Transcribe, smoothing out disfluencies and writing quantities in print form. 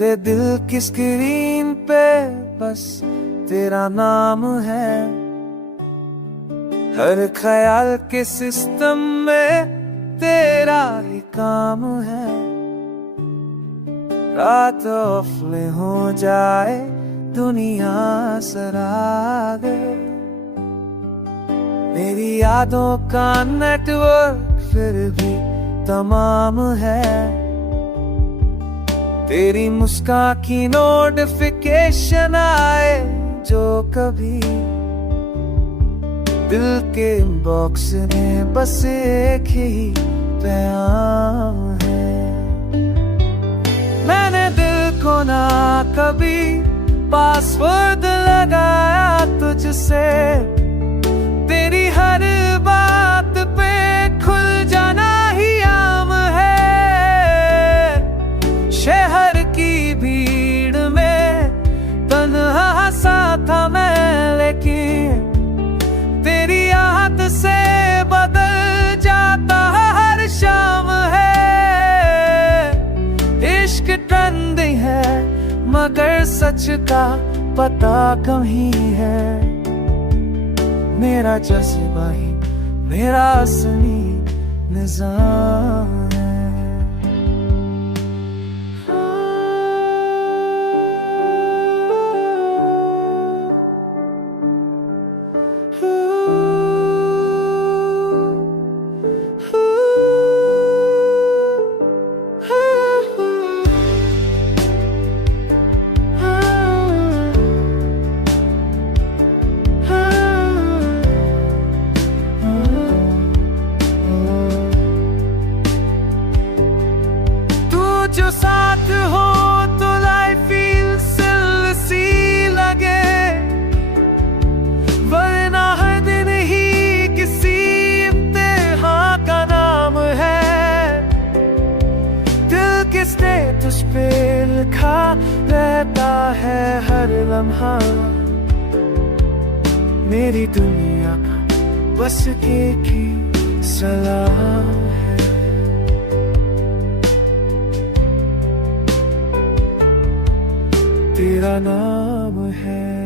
मेरे दिल की स्क्रीन पे बस तेरा नाम है, हर ख्याल के सिस्टम में तेरा ही काम है। रात अफले हो जाए दुनिया सरागे, मेरी यादों का नेटवर्क फिर भी तमाम है। तेरी मुस्कान की नोटिफिकेशन आए जो कभी दिल के इनबॉक्स में बस एक ही पैगाम है। मैंने दिल को ना कभी पासवर्ड लगाया तुझसे, तेरी हर बात पे खुल जाना ही आम है। शहर की भीड़ में तन्हा सा था मैं, लेकिन तेरी याद से बदल जाता हर शाम है। इश्क ट्रेंडिंग है मगर सच का पता कहीं है। मेरा जज्बा ही मेरा असली निजाम है। जो साथ हो तो लाइफ फील सी लगे, वरना हर दिन ही किसी इम्तिहान का नाम है। दिल के स्टेटस पे लिखा रहता है हर लम्हा, मेरी दुनिया का बस एक ही सलाम है। तेरा नाम है।